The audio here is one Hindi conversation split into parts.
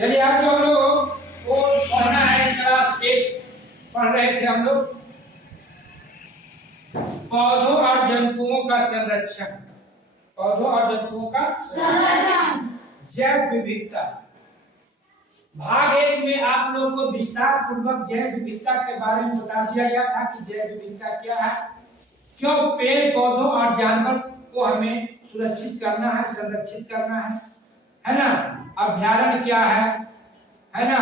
चलिए आज जो हम लोग वो पढ़ना है क्लास 8 पढ़ रहे थे हम लोग पौधों और जंतुओं का संरक्षण। पौधों और जंतुओं का संरक्षण, जैव विविधता। भाग 1 में आप लोगों को विस्तार पूर्वक जैव विविधता के बारे में बता दिया गया था कि जैव विविधता क्या है, क्यों पेड़ पौधों और जानवर को हमें सुरक्षित करना है, संरक्षित करना है ना। अभ्यारण्य क्या है ना,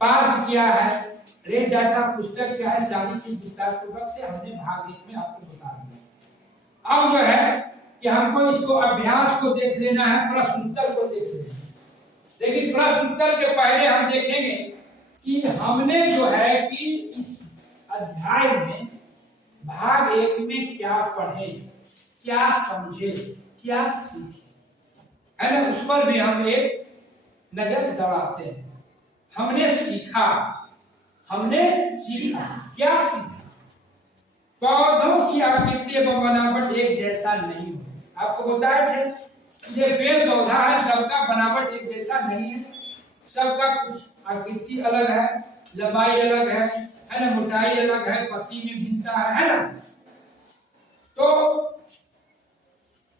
पार्क क्या है, रेड डाटा पुस्तक क्या है, सारी चीज विस्तार पूर्वक से हमने भाग 1 में आपको बता दिया। अब जो है कि हमको इसको अभ्यास को देख लेना है, प्रश्न उत्तर को देख लेना है। लेकिन प्रश्न उत्तर के पहले हम देखेंगे कि हमने जो है कि इस अध्याय में भाग 1 में क्या पढ़े, क्या समझे, क्या सीखे, है ना, उस पर भी हम एक नजर दौड़ाते हैं। हमने सीखा क्या सीखा? पौधों की आकृति व बनावट एक जैसा नहीं है। आपको बताए थे ये पेड़ पौधा है, सबका बनावट एक जैसा नहीं है, सबका कुछ आकृति अलग है, लंबाई अलग है ना, मोटाई अलग है, पत्ती में भिन्नता है ना। तो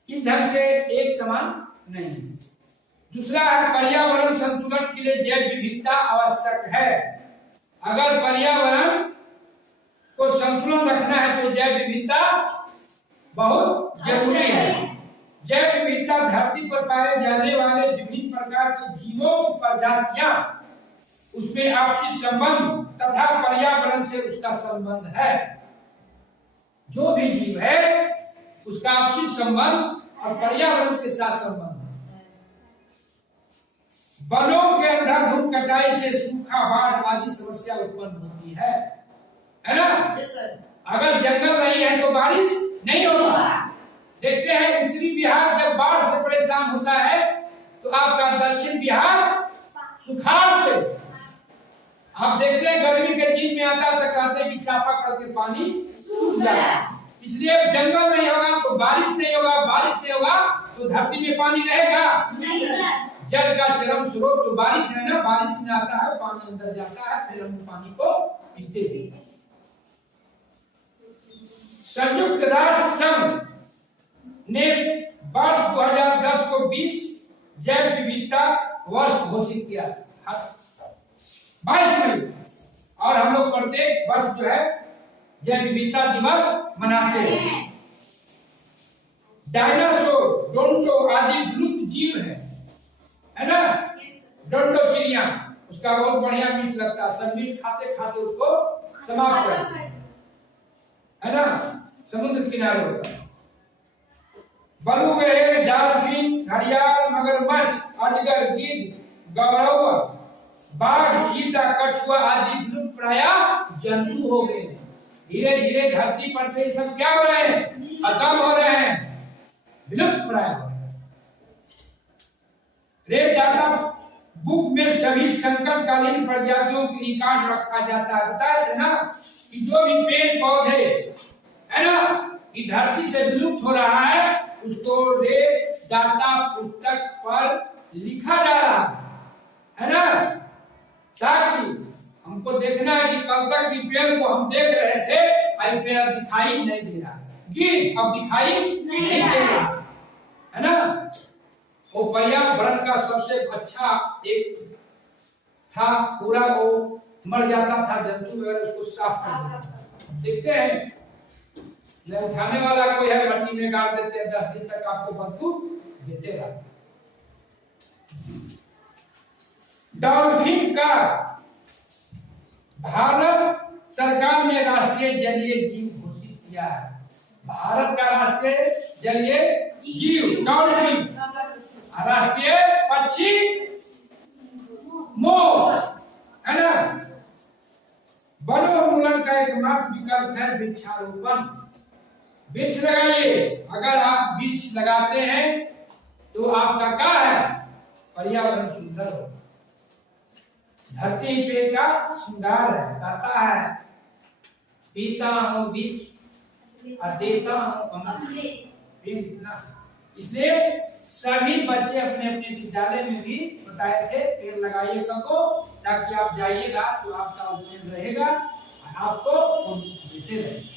इस ढंग से एक समान नहीं। दूसरा है पर्यावरण संतुलन के लिए जैव विविधता आवश्यक है। अगर पर्यावरण को संतुलन रखना है तो जैव विविधता बहुत जरूरी है। जैव विविधता धरती पर पाए जाने वाले विभिन्न प्रकार के जीवों की प्रजातियां, उसमें आपसी संबंध तथा पर्यावरण से उसका संबंध है। जो भी जीव है उसका आपसी संबंध और पर्यावरण के साथ संबंध है। वनों के अंधाधुंध कटाई से सूखा, बाढ़ आदि समस्या उत्पन्न होती है ना। अगर जंगल नहीं है तो बारिश नहीं होगा। देखते हैं उत्तरी बिहार जब बाढ़ से परेशान होता है तो आपका दक्षिण बिहार सुखाड़ से। आप देखते हैं गर्मी के दिन में आता तो कहते हैं चापा करके पानी सूख जाता है। इसलिए जंगल नहीं होगा तो बारिश नहीं होगा, बारिश नहीं होगा तो धरती में पानी रहेगा नहीं। जल का चरम स्रोत तो बारिश है ना, बारिश में आता है पानी अंदर जाता है, फिर हम पानी को पीते हैं। संयुक्त राष्ट्र संघ ने वर्ष 2010 को 20 जैव विविधता वर्ष घोषित किया 22 मई, और हम लोग प्रत्येक वर्ष जो है जैव विविधता दिवस मनाते हैं। डायनासोर, डोंडो आदि विलुप्त जीव है ना। डोंडो चिड़िया, उसका बहुत बढ़िया मीट लगता है, सब मीट खाते खाते उसको समाप्त करते हैं, है ना, समुद्र किनारे होता है। बलू व्हेल, डॉल्फिन, घड़ियाल, मगरमच्छ, अजगर, गिद्ध, गौरव, बाघ, चीता, कछुआ आदि विलुप्त प्राय जंतु हो गए। धीरे धीरे धरती पर से सब क्या हो रहे हैं, खत्म हो रहे हैं, विलुप्त प्राय हो रहे हैं। रेड डाटा बुक में सभी संकटकालीन प्रजातियों की रिकॉर्ड रखा जाता है। बताया था ना कि जो भी पेड़ पौधे है ना कि धरती से विलुप्त हो रहा है उसको रेड डाटा पुस्तक पर लिखा जा रहा है ना, ताकि हमको देखना है कि कल तक की पेड़ को हम देख रहे थे, अभी पेड़ दिखाई नहीं दे रहा, गिर अब दिखाई नहीं दे रहा, है ना। वो पर्यावरण का सबसे अच्छा एक था, पूरा वो मर जाता था जंतु वगैरह, उसको साफ कर देता। देखते हैं न उठाने वाला कोई है, मट्टी में गाड़ देते हैं, 10 दिन तक आपको बदबू देते रहते। डॉल्फिन का भारत सरकार ने राष्ट्रीय जलीय जीव घोषित किया है। भारत का राष्ट्रीय जलीय जीव डॉल्फिन, राष्ट्रीय पक्षी मोर, है ना। वनोन्मूलन का एकमात्र विकल्प है वृक्षारोपण। वृक्ष लगाइए, अगर आप वृक्ष लगाते हैं तो आपका क्या है, पर्यावरण सुंदर हो, धरती पे का श्रृंगार है। कहता है पीता हूँ विष और देता हूँ अमृत, इतना इसलिए सभी बच्चे अपने अपने विद्यालय में भी बताए थे पेड़ लगाइएगा को, ताकि आप जाइएगा तो आपका उद्यान रहेगा, आपको देते रहेंगे।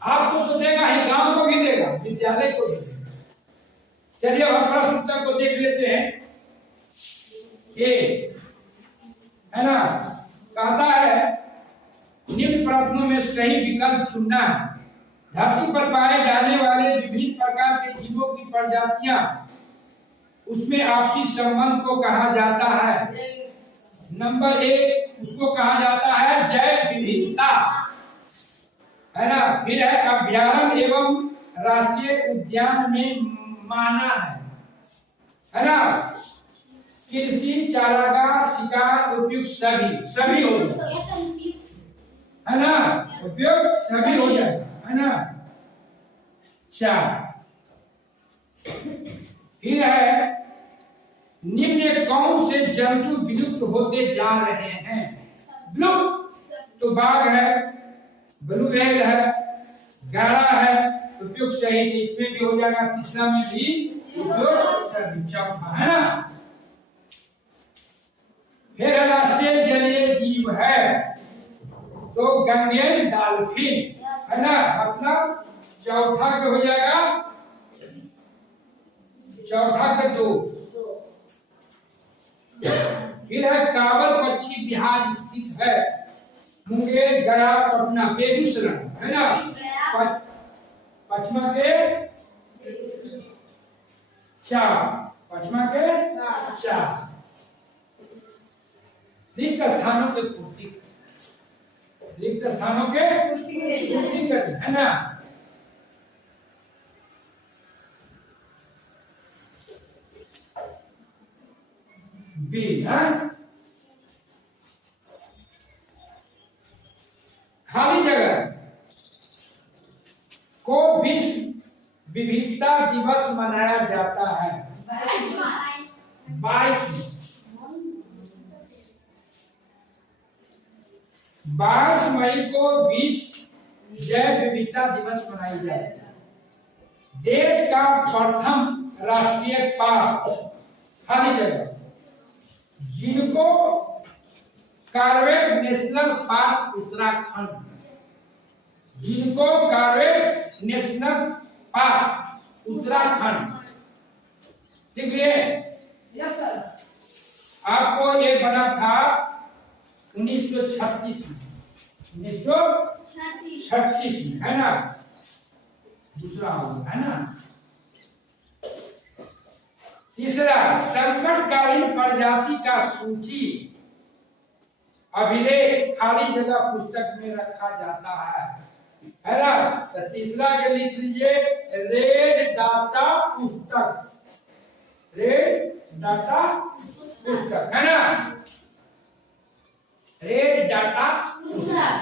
आपको तो देगा ही, गांव को भी देगा, विद्यालय को भी देगा। चलिए अब प्रश्न उत्तर को देख लेते हैं। ये है ना, कहता है निम्न प्रश्नों में सही विकल्प चुनना है। धरती पर पाए जाने वाले विभिन्न प्रकार के जीवों की प्रजातियां, उसमें आपसी संबंध को कहा जाता है। नंबर 1 उसको कहा जाता है जैव विविधता, है ना। फिर है अभ्यारण्य एवं राष्ट्रीय उद्यान में माना है ना। कृषि, चारागाह, शिकार, उपयुक्त सभी हो जाए, है ना। उपयुक्त सभी हो जाए, है ना। 4 फिर है निम्न कौन से जंतु विलुप्त होते जा रहे हैं। विलुप्त तो बाघ है, ब्लू व्हेल है, गाड़ा है, उपयुक्त सही, इसमें भी हो जाएगा। तीसरा में भी उपयुक्त सही, चौथा है ना। फिर राष्ट्रीय जलीय जीव है तो गंगेल डॉल्फिन, है ना। मतलब चौथा के हो जाएगा, चौथा के 2। फिर है कांवर पक्षी बिहार स्थित है। मुंगेर, गया, पटना, बेगूसराय, है ना। पचमा के 4, पचमा के 4। रिक्त स्थानों के पूर्ति, रिक्त स्थानों के पूर्ति करते, है ना। बी है खाली जगह को विश्व विविधता दिवस मनाया जाता है। 22 मई को विश्व जैव विविधता दिवस मनाई जाती है। देश का प्रथम राष्ट्रीय पार्क, खाली जगह, जिनको कॉर्बेट नेशनल पार्क उत्तराखंड, जिनको कॉर्बेट नेशनल पार्क उत्तराखंड, ठीक है। Yes sir. आपको ये बना था 1936 में, 1936 में, है ना। दूसरा होगा, है ना। तीसरा संकटकालीन प्रजाति का सूची अभिलेख खाली जगह पुस्तक में रखा जाता है ना। तो तीसरा के लिख लीजिए रेड डाटा पुस्तक, रेड डाटा पुस्तक, है ना। रेड डाटा पुस्तक।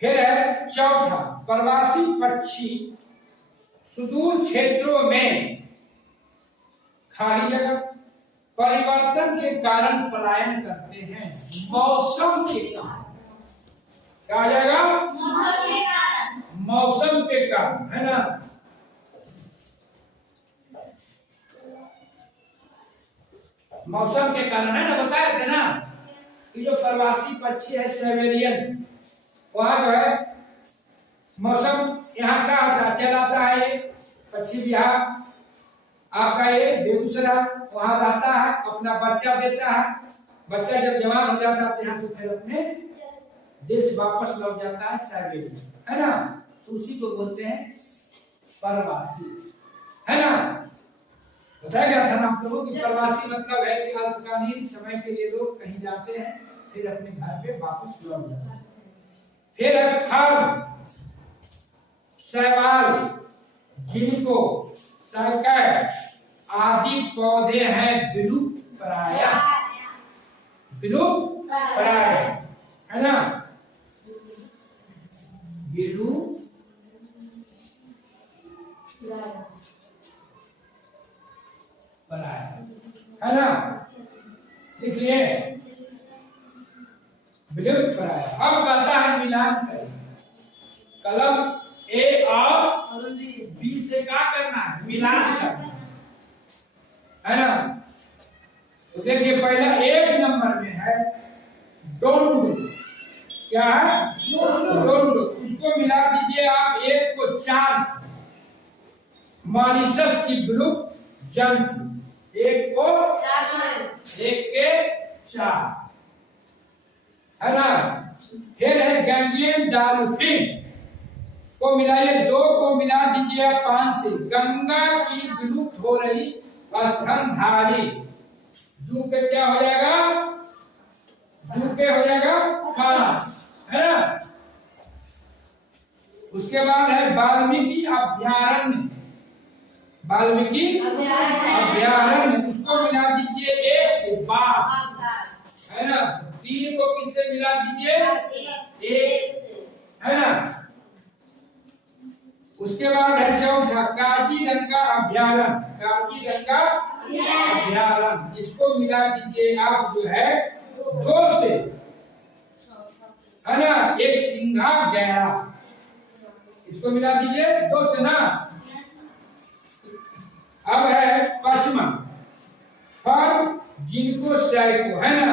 फिर है चौथा प्रवासी पक्षी सुदूर क्षेत्रों में खाली जगह परिवर्तन के कारण पलायन करते हैं। मौसम के कारण, क्या आ जाएगा, मौसम के कारण, है ना। मौसम के कारण, है ना, बताए थे ना कि जो प्रवासी पक्षी है सेवेरियन, वहां जो है मौसम यहाँ का आता चलाता है। पक्षी बिहार आपका ये बेगूसराय, वहां रहता है, अपना बच्चा देता है। बच्चा जब जवान हो जाता है तो यहाँ से फिर अपने देश वापस लौट जाता है साइबेरिया, है ना। तो उसी को बोलते हैं प्रवासी, है ना। बताया गया था ना आप लोगों की प्रवासी मतलब है कि अल्पकालीन समय के लिए लोग कहीं जाते हैं फिर अपने घर पे वापस लौट जाते हैं। फिर है फर्न, शैवाल, जिनको सरकट आदि पौधे हैं विलुप्त प्राय, विलुप्त प्राय, है ना। विलुप्त प्राय, है ना। लिखिए विलुप्त प्राय। अब कहता है मिलान करें, कलम ए और बी से क्या करना है, मिलान करना है ना। तो देखिए पहला 1 नंबर में है डोंड, क्या है डोंड, उसको मिला दीजिए आप 1 को 4 से। मॉरिशस की ब्लूप जंतु 1 को 4 1 के 4 है ना। फिर है गैंगियन डॉल्फिन को मिलाइए 2 को मिला दीजिए आप 5 से। गंगा की विलुप्त हो रही स्तनधारी जू के क्या हो जाएगा, जू के हो जाएगा 5 है ना। उसके बाद है वाल्मीकि अभयारण्य, वाल्मीकि अभयारण्य उसको मिला दीजिए 1 से। बाघ है ना, 3 को किससे मिला दीजिए 1 है ना। उसके बाद है चौथा काजीरंगा अभयारण्य, काजीरंगा अभयारण्य इसको मिला दीजिए आप जो है 2 से है ना। एक सिंघा गैरा इसको मिला दीजिए 2 से ना। अब है पचमा फर जिनको साइको है ना,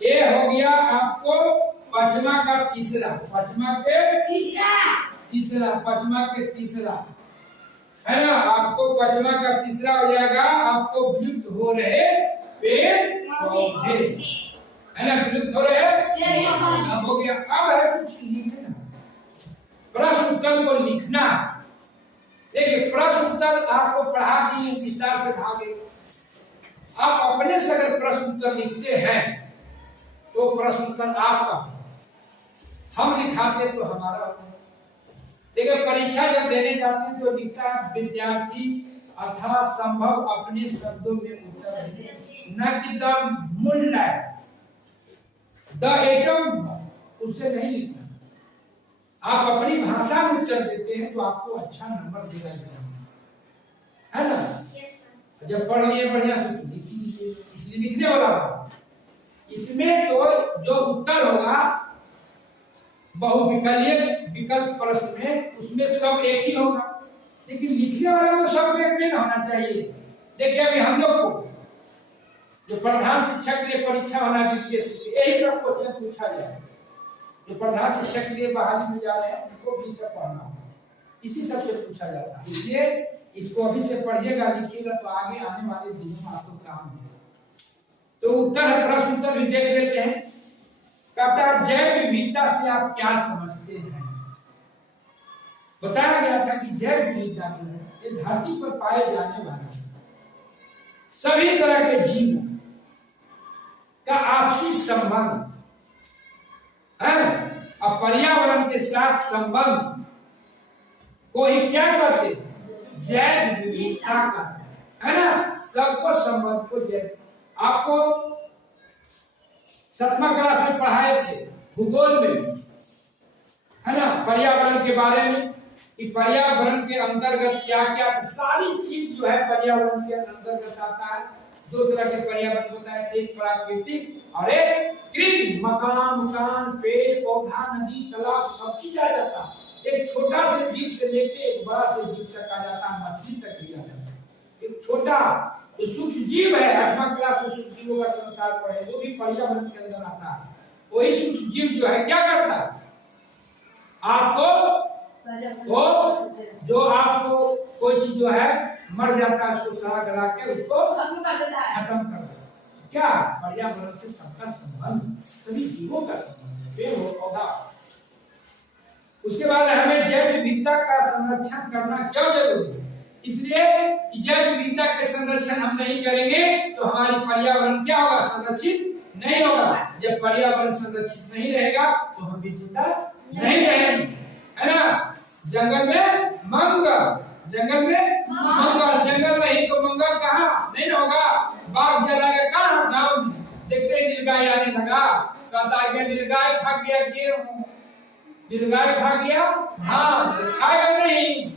ये हो गया आपको पचमा का तीसरा, पचमा के तीसरा, पचमा के तीसरा है ना। आपको पचमा का तीसरा हो जाएगा आपको विलुप्त हो रहे पेड़ पौधे है ना, विलुप्त हो रहे अब हो गया। अब है कुछ लिखना, प्रश्न उत्तर को लिखना। देखिए प्रश्न उत्तर आपको पढ़ा दिए विस्तार से भागे, आप अपने से अगर प्रश्न उत्तर लिखते हैं तो प्रश्न उत्तर आपका, हम लिखाते तो हमारा होता। देखिए परीक्षा जब देने जाते हैं तो लिखता है विद्यार्थी अथा संभव अपने शब्दों में उत्तर दे, न कि द मूनलाइट द एटम, उससे नहीं लिखना। आप अपनी भाषा में उत्तर देते हैं तो आपको अच्छा नंबर देगा है ना। जब पढ़ लिए बढ़िया से तो लिख लीजिए, इसलिए लिखने वाला बात। इसमें तो जो उत्तर होगा बहुविकल्पीय विकल्प प्रश्न में उसमें सब एक ही होगा, लेकिन लिखने वाला तो सब एक में होना चाहिए। देखिए अभी हम लोग को जो प्रधान शिक्षक के लिए परीक्षा होना बीपीएससी की, यही सब क्वेश्चन पूछा जाए। जो प्रधान शिक्षक के लिए बहाली में जा रहे हैं उनको भी सब पढ़ना होगा, इसी सब से पूछा जाता है। इसलिए इसको अभी से पढ़िएगा लिखिएगा तो आगे आने वाले दिनों में आपको काम देगा। तो उत्तर है, प्रश्न उत्तर भी देख लेते हैं। कहता है जैव विविधता से आप क्या समझते हैं। बताया गया था कि जैव विविधता जो है ये धरती पर पाए जाने वाले सभी तरह के जीवों का आपसी संबंध है और पर्यावरण के साथ संबंध को ही क्या कहते हैं, जैव विविधता कहते हैं है ना। सबको संबंध को जैव, आपको 7वां क्लास में पढ़ाए थे भूगोल में है ना, पर्यावरण के बारे में कि पर्यावरण के अंतर्गत क्या क्या सारी चीज जो है पर्यावरण के अंतर्गत आता है। 2 तरह के पर्यावरण होता है, एक प्राकृतिक और एक कृत्रिम। मकान पेड़ पौधा नदी तालाब सब चीज आ जाता है। एक छोटा से जीव से लेके एक बड़ा से जीव तक आ जाता है, मछली तक भी आ जाता है। एक छोटा जो सूक्ष्म जीव है 8वां क्लास में सूक्ष्म जीवों का संसार पढ़े, जो भी पर्यावरण के अंदर आता है वही सूक्ष्म जीव जो है क्या करता है आपको, वो जो आपको कोई चीज जो है मर जाता है उसको सड़ा गला के उसको खत्म कर देता है। क्या पर्यावरण से सबका संबंध, सभी जीवों का संबंध, पेड़ हो पौधा। उसके बाद हमें जैव विविधता का संरक्षण करना क्यों जरूरी है, इसलिए जैव विविधता के संरक्षण हम नहीं करेंगे तो हमारी पर्यावरण क्या होगा, संरक्षित नहीं होगा। जब पर्यावरण संरक्षित नहीं रहेगा तो हम भी जिंदा नहीं रहेंगे है ना। जंगल में मंगल, जंगल में मंगल, जंगल नहीं तो मंगल कहाँ नहीं होगा। बाघ चला गया कहाँ, गाँव में देखते ही नीलगाय आने लगा, कहता है नीलगाय भाग गया, गेहूं नीलगाय भाग गया, हाँ खाएगा नहीं।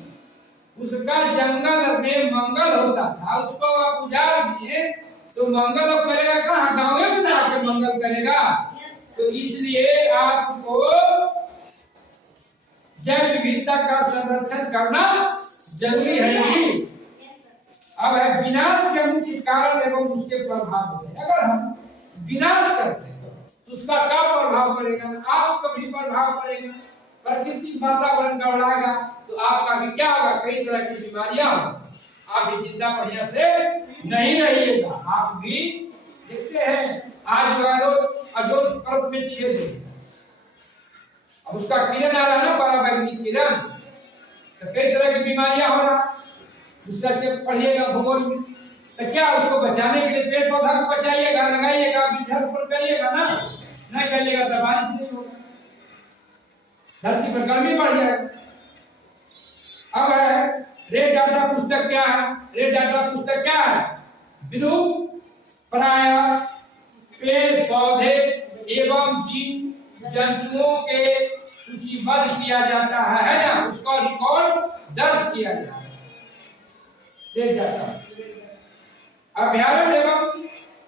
उसका जंगल में मंगल होता था, उसको आप उजाड़ दिए तो मंगल करेगा कहाँ, गाँव में जाके मंगल करेगा। तो इसलिए आपको जैव विविधता का संरक्षण करना जरूरी है नहीं। अब है विनाश के मुख्य कारण एवं उसके प्रभाव होते हैं। अगर हम विनाश करते हैं तो उसका क्या प्रभाव पड़ेगा? आपको भी प्रभाव पड़ेगा, प्रकृति वातावरण गड़बड़ाएगा तो आपका भी क्या होगा? कई तरह की बीमारियां होंगी, आप भी जिंदा बढ़िया से नहीं रहिएगा। आप भी देखते हैं आज अजोद पर्वत में छेद है, अब उसका किरण आ रहा है ना, पराबैंगनी किरण, तो कई तरह की बीमारियां हो रहा। दूसरा से पढ़िएगा भूगोल में, तो क्या उसको बचाने के लिए पेड़ पौधा को बचाइएगा, लगाइएगा, वृक्षारोपण करिएगा ना, नहीं करिएगा तो बारिश नहीं होगा, धरती पर गर्मी बढ़ जाएगी। अब है रेड डाटा पुस्तक क्या है? रेड डाटा पुस्तक क्या है? विलुप्तप्राय पेड़ पौधे एवं जीव जंतुओं के सूचीबद्ध किया जाता है ना, उसका रिकॉर्ड दर्ज किया जाता है। रेड डाटा अभ्यारण्य एवं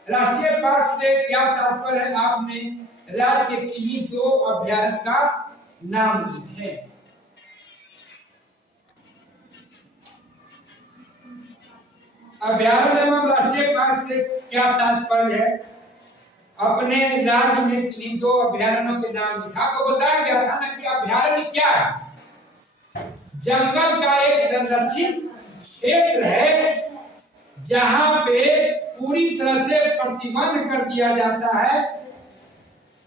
राष्ट्रीय पार्क से क्या तात्पर्य है? आपने राज्य के किन्हीं 2 अभ्यारण्य का नाम लिखे। अभ्यारण्य एवं राष्ट्रीय पार्क से क्या तात्पर्य है? अपने राज्य में किन्हीं 2 अभ्यारण्यों के नाम लिखा। आपको बताया गया था ना कि अभ्यारण्य क्या है? जंगल का एक संरक्षित क्षेत्र है जहां पे पूरी तरह से प्रतिबंध कर दिया जाता है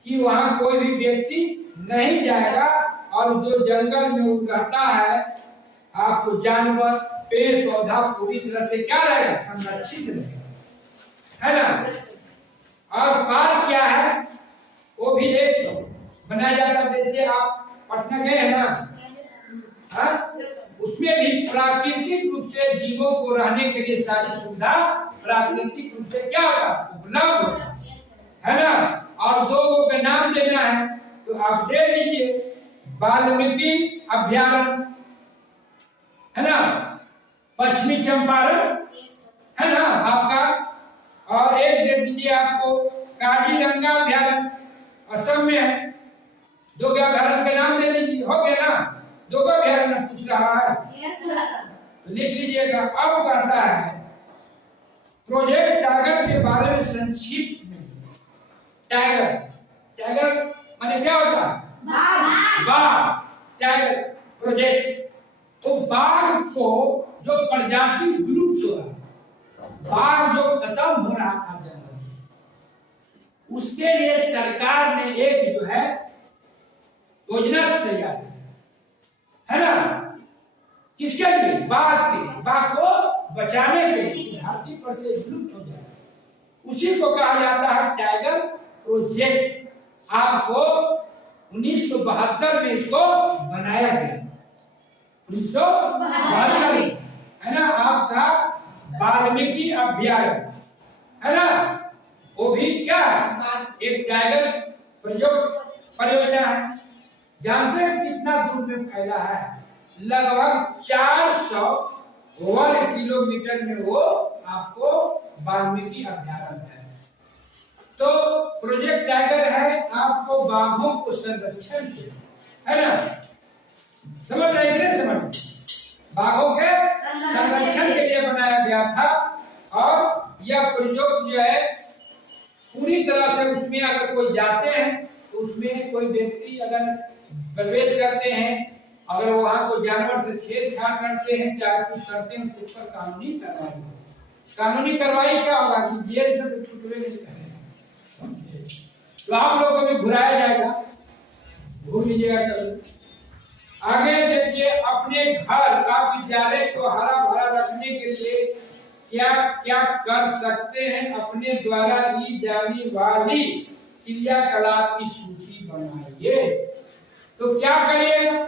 कि वहां कोई भी व्यक्ति नहीं जाएगा, और जो जंगल में रहता है आपको जानवर पेड़ पौधा पूरी तरह से क्या रहेगा? संरक्षित रहेगा, है ना। और पार्क क्या है? वो भी एक बनाया जाता है, जैसे आप पटना गए हैं ना, उसमें भी प्राकृतिक रूप से जीवों को रहने के लिए सारी सुविधा प्राकृतिक रूप से क्या होगा? उपलब्ध होगा, है ना। और 2 का नाम देना है तो आप दे दीजिए, वाल्मीकि अभ्यारण्य, है ना, पश्चिमी चंपारण, है ना आपका, और एक दे दीजिए आपको काजीरंगा अभ्यारण्य, असम में है। 2 अभ्यारण्य के नाम दे दीजिए, हो गया ना। 2 अभ्यारण्य पूछ रहा है तो लिख लीजिएगा। अब कहता है प्रोजेक्ट टाइगर के बारे में संक्षिप्त में। टाइगर, टाइगर माने क्या होता है? बाघ। टाइगर प्रोजेक्ट, तो बाघ को जो प्रजाति विलुप्त हो रहा, बाघ जो खत्म हो रहा था जंगल से, उसके लिए सरकार ने एक जो है योजना तैयार की, है ना। किसके लिए? बाघ के लिए, बाघ को बचाने के लिए, धरती पर से विलुप्त हो जाए, उसी को कहा जाता है टाइगर प्रोजेक्ट। आपको 1972 में इसको बनाया गया, 1972 में, है ना। आपका वाल्मीकि अभ्यारण्य, है ना, वो भी क्या एक टाइगर परियोजना है। जानते हैं कितना दूर में फैला है? लगभग 400 वर्ग किलोमीटर में वो आपको वाल्मीकि अभ्यारण्य है। तो प्रोजेक्ट टाइगर है आपको बाघों को संरक्षण के, है ना, समझ रहे हैं? समझ, बाघों के संरक्षण के लिए बनाया गया था। और यह प्रोजेक्ट जो है पूरी तरह से, उसमें अगर कोई जाते हैं तो उसमें कोई व्यक्ति अगर प्रवेश करते हैं, अगर वहां को जानवर से छेड़छाड़ करते हैं, चाहे कुछ करते हैं, तो उस पर कानूनी कार्रवाई। कानूनी कार्रवाई क्या होगा कि जेल से तो छुटवे नहीं करेंगे, तो आप लोगों को भी घुराया जाएगा, भूल लीजिएगा कभी। आगे देखिए, अपने घर का विद्यालय को हरा भरा रखने के लिए क्या क्या कर सकते हैं? अपने द्वारा ली जाने वाली क्रियाकलाप की सूची बनाइए। तो क्या करिएगा?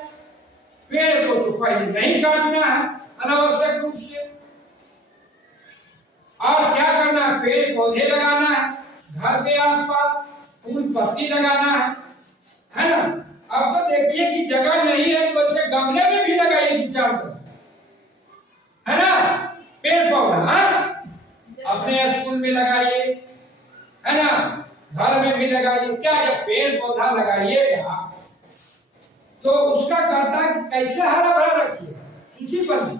पेड़ को तो पहले नहीं काटना है अनावश्यक रूप से, और क्या करना है? पेड़ पौधे लगाना है, घर के आसपास फूल पत्ती लगाना है ना। अब तो देखिए कि जगह नहीं है तो इसे गमले में भी लगाइए 2-4, है ना, पेड़ पौधा। अपने स्कूल में लगाइए, है ना, घर में भी लगाइए। क्या जब पेड़ पौधा लगाइएगा तो उसका कहता है कि कैसे हरा भरा रखिए, सूची पर नहीं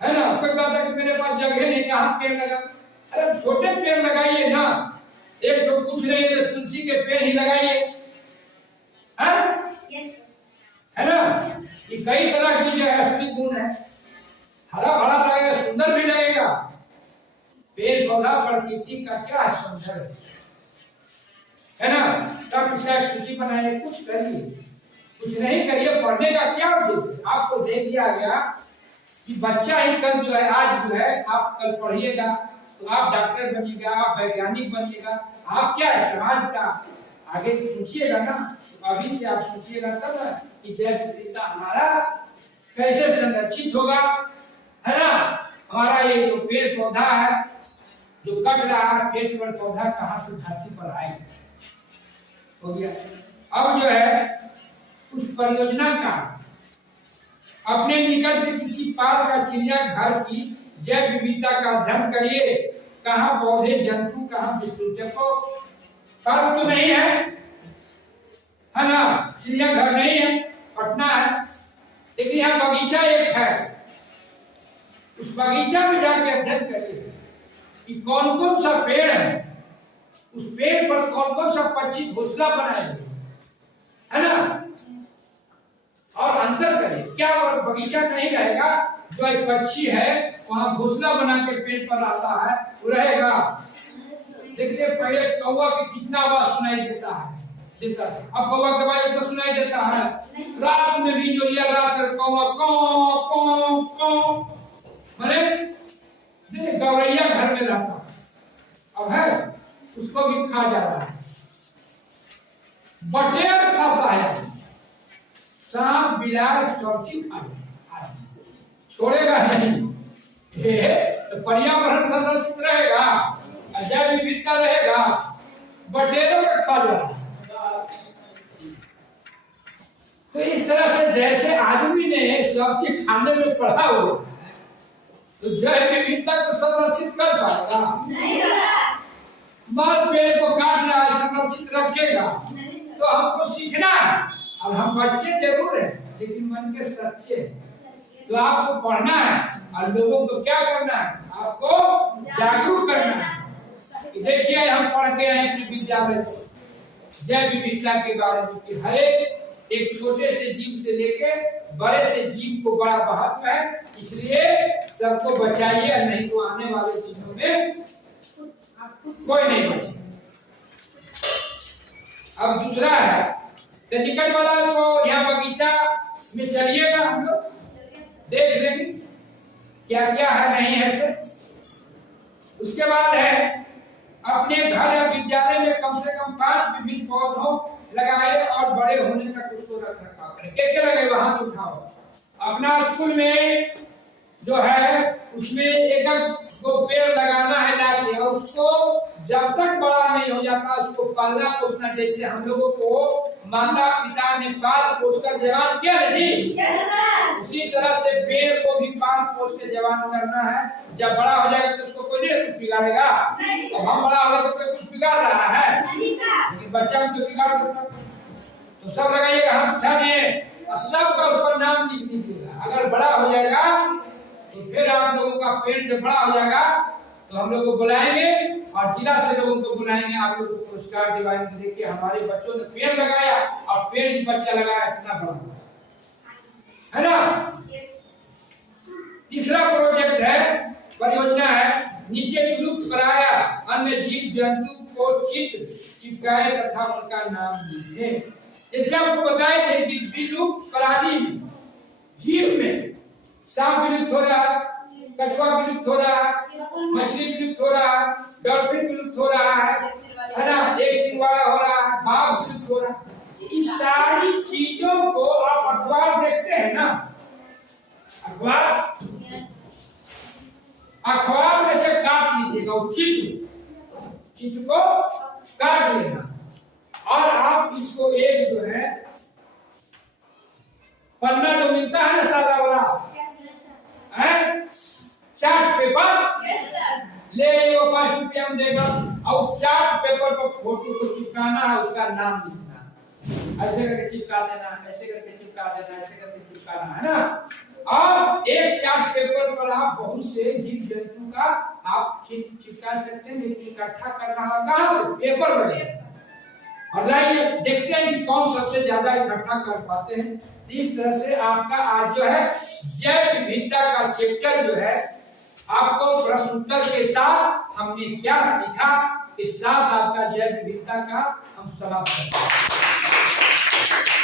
है ना। कोई कहता है कि मेरे पास जगह नहीं, कहाँ पेड़ लगा। अरे छोटे पेड़ लगाइए ना, एक तो कुछ नहीं तो तुलसी के पेड़ ही लगाइए, है ना। ये कई तरह की जो है असली गुण है, हरा भरा लगेगा, सुंदर भी लगेगा। पेड़ पौधा प्रकृति का क्या सौंदर्य है ना। तब इसे सूची बनाइए, कुछ करिए, कुछ नहीं करिए। पढ़ने का क्या उद्देश्य, आपको दे दिया गया कि बच्चा ही कल जो है, आज जो है आप कल पढ़िएगा तो आप डॉक्टर बनिएगा, आप वैज्ञानिक बनिएगा, आप क्या है समाज का आगे सोचिएगा ना। तो अभी से आप सोचिएगा तब कि जैव विविधता हमारा कैसे संरक्षित होगा, है ना। हमारा ये जो पेड़ पौधा है जो कट रहा है, पेड़ पर पौधा कहाँ से धरती पर आएगा, हो गया। अब जो है उस परियोजना का अपने निकट के किसी पार्क का चिड़ियाघर की जैव विविधता का अध्ययन करिए। कहाँ पौधे जंतु, कहाँ विस्तृत। देखो पार्क तो नहीं है ना, चिड़ियाघर नहीं है, पटना है, लेकिन यहाँ बगीचा एक है। उस बगीचा में जाके अध्ययन करिए कि कौन कौन सा पेड़ है, उस पेड़ पर कौन कौन सा पक्षी घोंसला बनाए, है ना। और अंतर करिए, क्या और बगीचा नहीं रहेगा, जो एक पक्षी है वहां घोंसला बना के पेड़ पर आता है वो रहेगा। देखते पहले कौवा की कितना आवाज सुनाई देता था, अब कौवा के आवाज तो सुनाई देता है। रात में भी जो यह रात कौवा कौ कौ कौ माने गौरैया घर में रहता, अब है उसको भी खा जा रहा है। बटेर खाता है, सांप बिलाल सब चीज खा छोड़ेगा नहीं। तो पर्यावरण संरक्षित रहेगा, जैव विविधता रहेगा, बटेरों का खा जा रहा है। तो इस तरह से जैसे आदमी ने सब चीज खाने में पढ़ा हुआ है, तो जैव विविधता को संरक्षित कर पाएगा नहीं। बाल पेड़ को काट रहा है, संरक्षित रखेगा, तो हमको सीखना है। अब हम बच्चे जरूर हैं लेकिन मन के सच्चे हैं। तो आपको पढ़ना है और लोगों को क्या करना है, आपको जागरूक करना है। देखिए हम पढ़ के आए अपने विद्यालय से जैव विविधता के बारे में कि हर एक छोटे से जीव से लेके बड़े से जीव को बड़ा महत्व है, इसलिए सबको बचाइए, नहीं तो आने वाले दिनों में कोई नहीं बचे। अब दूसरा है तो निकट वाला, तो यहाँ बगीचा में चलिएगा, हम लोग देख लेंगे क्या क्या है नहीं है से। उसके बाद है अपने घर या विद्यालय में कम से कम 5 विभिन्न पौधों लगाए और बड़े होने तक उसको रख रखाव करें। क्या क्या लगे वहां उठाओ। अपना स्कूल में जो है उसमें एक को पेड़ लगाना है लाके, और उसको जब तक बड़ा नहीं हो जाता उसको पालना पोसना। जैसे हम लोगों को माता पिता ने पाल पोस कर जवान किया है जी, उसी तरह से पेड़ को भी पाल पोस के जवान करना है। जब बड़ा हो जाएगा तो उसको कोई नहीं कुछ बिगाड़ेगा। तो हम बड़ा हो गए तो कोई कुछ बिगाड़ रहा है, लेकिन बच्चा में तो बिगाड़ देता। तो सब लगाइएगा, हम उठा दिए और सबका उस पर नाम लिख दीजिएगा। अगर बड़ा हो जाएगा तो फिर आप लोगों का पेड़ जब बड़ा हो जाएगा तो हम लोग को बुलाएंगे और जिला से लोगों को बुलाएंगे, आप लोगों को पुरस्कार दिलाएंगे। देखिए हमारे बच्चों ने पेड़ लगाया और पेड़ भी बच्चा लगाया, इतना बड़ा है ना। तीसरा प्रोजेक्ट है, परियोजना है, नीचे विलुप्त प्राय अन्य जीव जंतु को चित्र चिपकाए तथा उनका नाम दीजिए। जैसे आपको बताए थे कि विलुप्त प्राणी जीव में सांप विलुप्त हो रहा है, कछुआ विलुप्त हो रहा है, मछली विलुप्त हो रहा है, डॉल्फिन विलुप्त हो रहा है ना, एक सिंह वाला हो रहा है, बाघ विलुप्त हो रहा है। इस सारी चीजों को आप अखबार देखते हैं ना, अखबार में से काट लीजिएगा, चित्र को काट लेना और आप इसको एक जो है पन्ना जो मिलता है ना सादा वाला चार्ट पेपर ले लो, 5 रुपया में देगा, और चार्ट पेपर पर फोटो को चिपकाना है, उसका नाम लिखना, ऐसे करके चिपका देना, ऐसे करके चिपका देना, ऐसे करके चिपकाना है ना। और एक चार्ट पेपर पर आप बहुत से जीव जंतु का आप चिपका सकते हैं, लेकिन इकट्ठा करना है कहां से? पेपर बड़े से। और लाइए देखते हैं कि कौन सबसे ज्यादा इकट्ठा कर पाते हैं। इस तरह से आपका आज जो है जैव विविधता का चैप्टर जो है आपको प्रश्न उत्तर के साथ हमने क्या सीखा, इस साथ आपका जैव विविधता का हम समाप्त करते हैं।